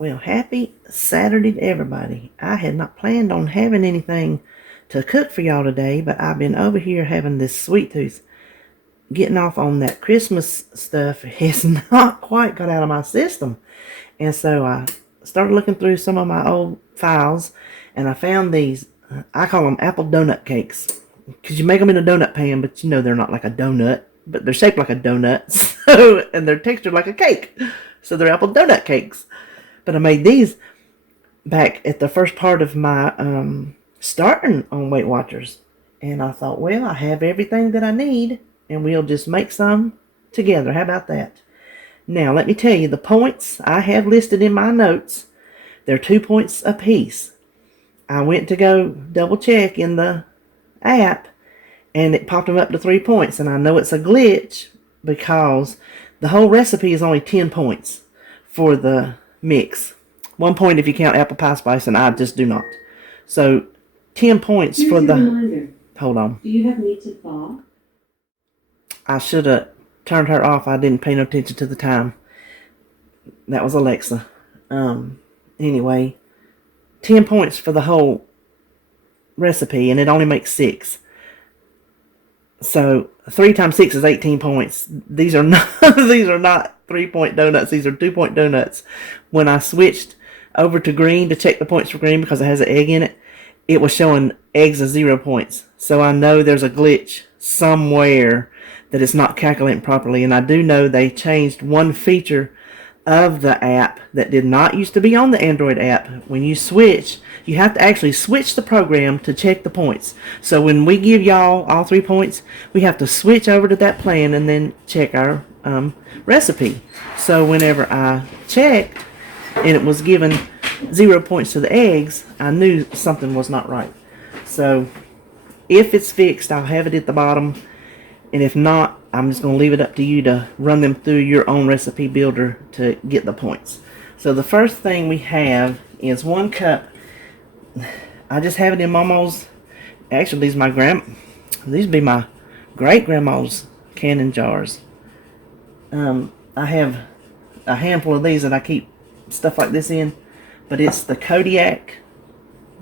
Well, happy Saturday to everybody. I had not planned on having anything to cook for y'all today, but I've been over here having this sweet tooth. Getting off on that Christmas stuff has not quite got out of my system. And so I started looking through some of my old files, and I found these, I call them apple donut cakes. Because you make them in a donut pan, but you know they're not like a donut, but they're shaped like a donut, so, and they're textured like a cake. So they're apple donut cakes. But I made these back at the first part of my starting on Weight Watchers. And I thought, well, I have everything that I need, and we'll just make some together. How about that? Now, let me tell you, the points I have listed in my notes, they're 2 points apiece. I went to go double check in the app, and it popped them up to 3 points. And I know it's a glitch because the whole recipe is only 10 points for the mix. 1 point if you count apple pie spice, and I just do not. So 10 points Here's for the... Reminder. Hold on. Do you have meat to thaw? I should have turned her off. I didn't pay no attention to the time. That was Alexa. Anyway, 10 points for the whole recipe, and it only makes 6. So 3 times 6 is 18 points. These are not 3-point donuts. These are 2-point donuts. When I switched over to green to check the points for green because it has an egg in it, it was showing eggs as 0 points. So I know there's a glitch somewhere that it's not calculating properly. And I do know they changed one feature of the app that did not used to be on the Android app. When you switch, you have to actually switch the program to check the points. So when we give y'all all 3 points, we have to switch over to that plan and then check our recipe. So whenever I checked and it was given 0 points to the eggs, I knew something was not right. So if it's fixed, I'll have it at the bottom. And if not, I'm just going to leave it up to you to run them through your own recipe builder to get the points. So the first thing we have is 1 cup. I just have it in Momo's. Actually, these be my great grandma's canning jars. I have a handful of these that I keep stuff like this in, but it's the Kodiak,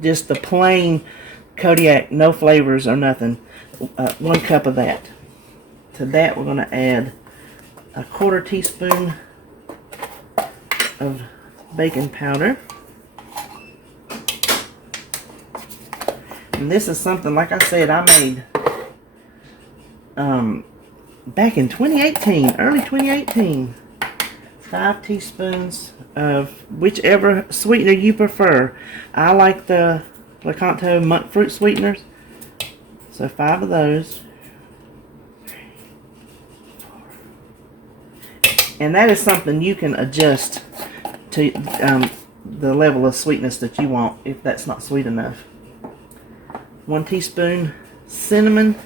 just the plain Kodiak, no flavors or nothing. 1 cup of that. To that, we're going to add a 1/4 teaspoon of baking powder. And this is something, like I said, I made back in 2018, early 2018. 5 teaspoons of whichever sweetener you prefer. I like the Lakanto monkfruit sweeteners. So 5 of those. And that is something you can adjust to the level of sweetness that you want if that's not sweet enough. 1 teaspoon cinnamon.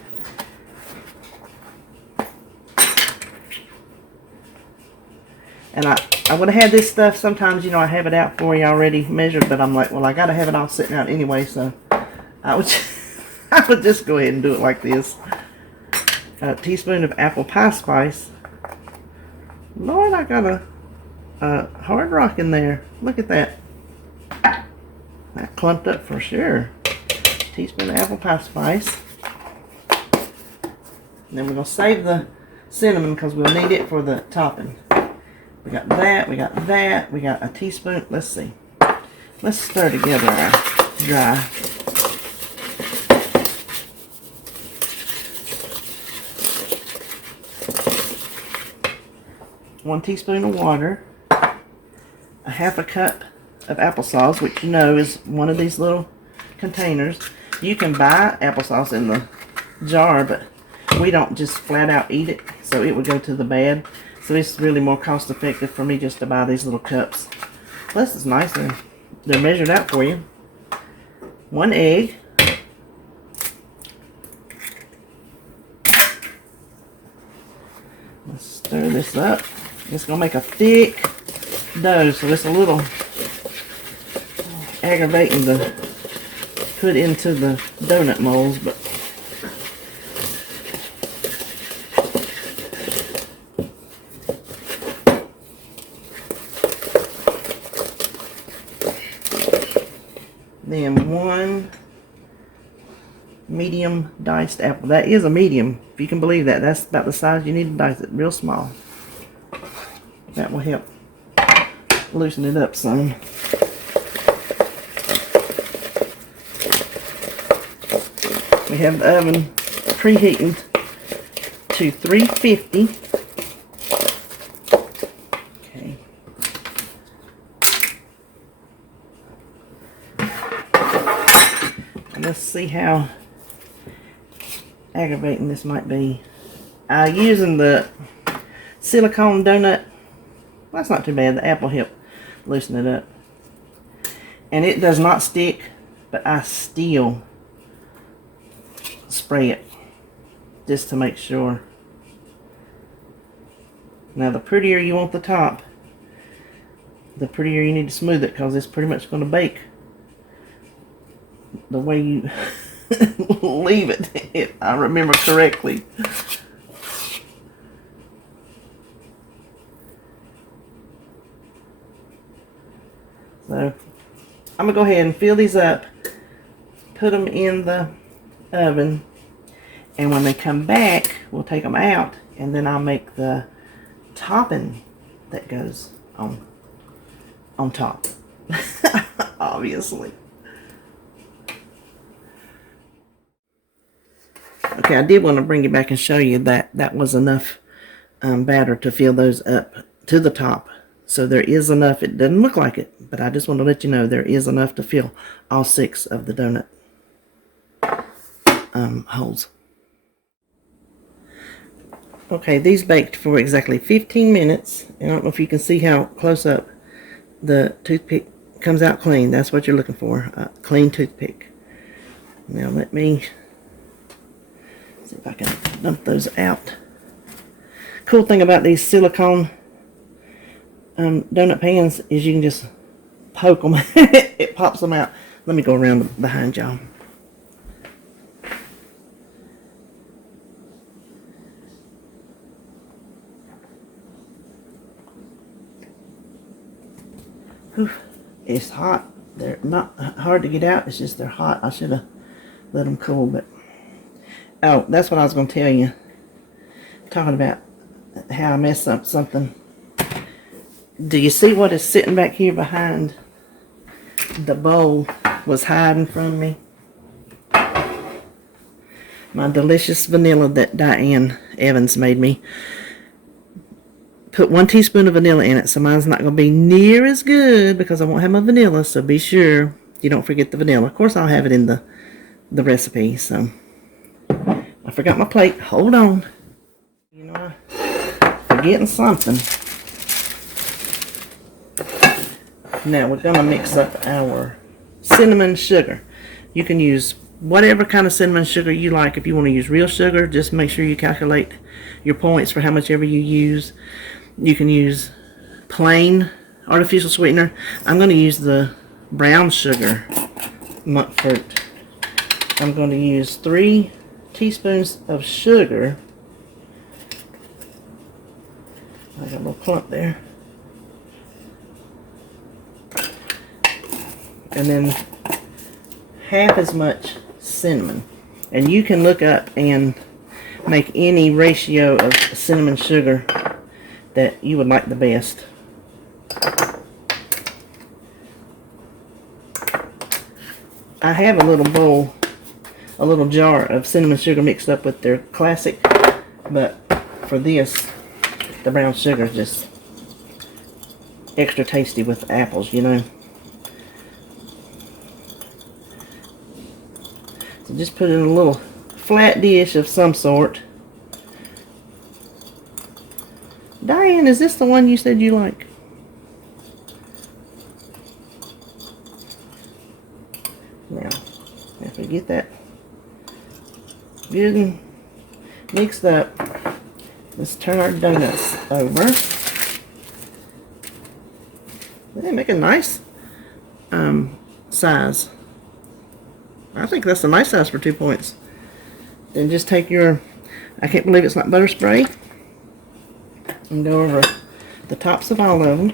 And I would have had this stuff, sometimes, you know, I have it out for you already measured, but I'm like, well, I got to have it all sitting out anyway, so I would just go ahead and do it like this. A teaspoon of apple pie spice. Lord, I got a hard rock in there. Look at that. That clumped up for sure. Teaspoon of apple pie spice. And then we're going to save the cinnamon because we'll need it for the topping. We got that, we got that, we got a teaspoon. Let's see. Let's stir together our dry. One teaspoon of water, a 1/2 cup of applesauce, which you know is one of these little containers. You can buy applesauce in the jar, but we don't just flat out eat it, so it would go to the bad. So it's really more cost effective for me just to buy these little cups. Plus it's nice, they're measured out for you. 1 egg. Let's stir this up. It's going to make a thick dough, so it's a little aggravating to put into the donut molds, but Then 1 medium diced apple. That is a medium, if you can believe that. That's about the size you need to dice it, real small. That will help loosen it up some. We have the oven preheating to 350. Okay. And let's see how aggravating this might be. Using the silicone donut, well, that's not too bad. The apple helped loosen it up. And it does not stick, but I still spray it just to make sure. Now the prettier you want the top, the prettier you need to smooth it, because it's pretty much going to bake the way you leave it, if I remember correctly. So I'm gonna go ahead and fill these up, put them in the oven, and when they come back, we'll take them out, and then I'll make the topping that goes on top. Obviously. Okay, I did want to bring you back and show you that that was enough batter to fill those up to the top. So there is enough. It doesn't look like it, but I just want to let you know there is enough to fill all 6 of the donut holes. Okay, these baked for exactly 15 minutes. I don't know if you can see how close up the toothpick comes out clean. That's what you're looking for, a clean toothpick. Now let me see if I can dump those out. Cool thing about these silicone donut pans is you can just poke them. It pops them out. Let me go around behind y'all. It's hot. They're not hard to get out. It's just they're hot. I should have let them cool, but oh, that's what I was going to tell you. Talking about how I messed up something. Do you see what is sitting back here behind the bowl was hiding from me? My delicious vanilla that Diane Evans made me. Put 1 teaspoon of vanilla in it, so mine's not going to be near as good because I won't have my vanilla, so be sure you don't forget the vanilla. Of course, I'll have it in the recipe, so. I forgot my plate. Hold on. You know, I'm forgetting something. Now, we're going to mix up our cinnamon sugar. You can use whatever kind of cinnamon sugar you like. If you want to use real sugar, just make sure you calculate your points for how much ever you use. You can use plain artificial sweetener. I'm going to use the brown sugar monkfruit. I'm going to use 3 teaspoons of sugar. I got a little clump there. And then half as much cinnamon. And you can look up and make any ratio of cinnamon sugar that you would like the best. I have a little bowl, a little jar of cinnamon sugar mixed up with their classic, but for this, the brown sugar is just extra tasty with apples, you know. So just put it in a little flat dish of some sort. Diane, is this the one you said you like? Now, if we get that good and mixed up, let's turn our donuts over. They make a nice size. I think that's a nice size for 2 points. Then just take your, I can't believe it's not butter spray, and go over the tops of all of them.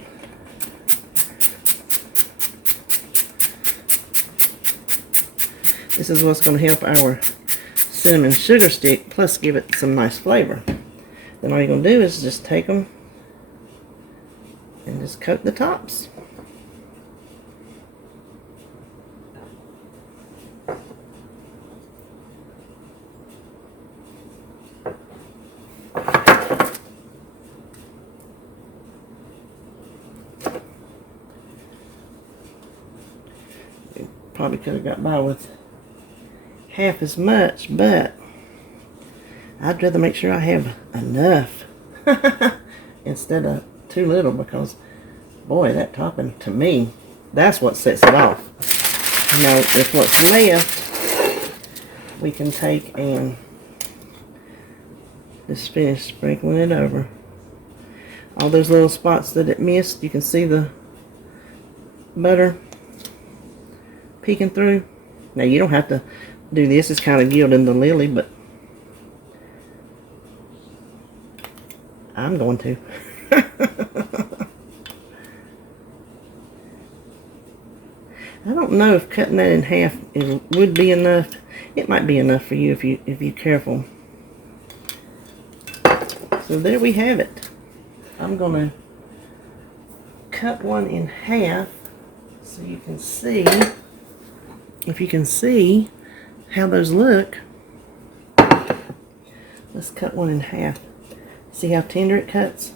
This is what's going to help our cinnamon sugar stick, plus give it some nice flavor. Then all you're going to do is just take them and just coat the tops. Probably could have got by with half as much, but I'd rather make sure I have enough instead of too little, because boy, that topping, to me, that's what sets it off. Now, if what's left, we can take and just finish sprinkling it over. All those little spots that it missed, you can see the butter peeking through. Now, you don't have to do this. It's kind of gilding the lily, but I'm going to. I don't know if cutting that in half would be enough. It might be enough for you if you're careful. So there we have it. I'm going to cut one in half so you can see. If you can see how those look, let's cut one in half. See how tender it cuts?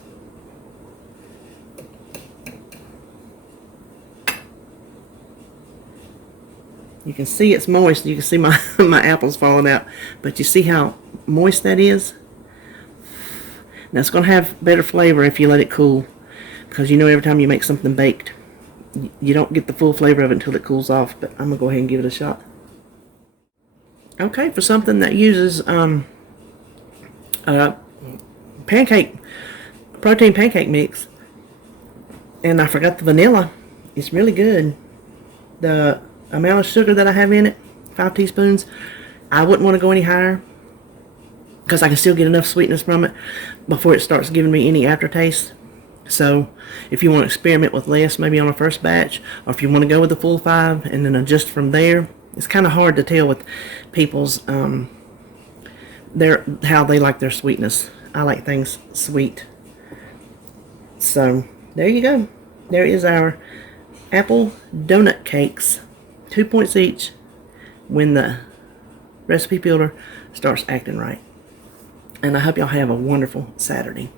You can see it's moist. You can see my, my apples falling out. But you see how moist that is? Now it's going to have better flavor if you let it cool. Because you know every time you make something baked, you don't get the full flavor of it until it cools off. But I'm going to go ahead and give it a shot. Okay, for something that uses pancake, protein pancake mix, and I forgot the vanilla, it's really good. The amount of sugar that I have in it, 5 teaspoons, I wouldn't want to go any higher because I can still get enough sweetness from it before it starts giving me any aftertaste. So if you want to experiment with less, maybe on a first batch, or if you want to go with the full 5 and then adjust from there. It's kind of hard to tell with people's how they like their sweetness. I like things sweet. So there you go. There is our apple donut cakes, 2 points each, when the recipe builder starts acting right. And I hope y'all have a wonderful Saturday.